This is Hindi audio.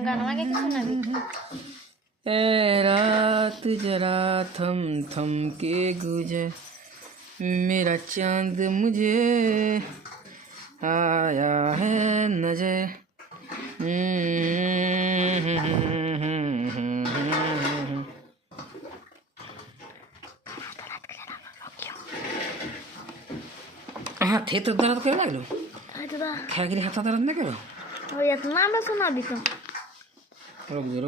गाना आगे सुना दी। ए रात जरा थम थम के गुजर, मेरा चांद मुझे आया है नजर। हाँ थे तो दर्द करे लागलो खागिरी हाथ दर्द ना करो। और ये तो नाम सुना दी तुम। रुक जा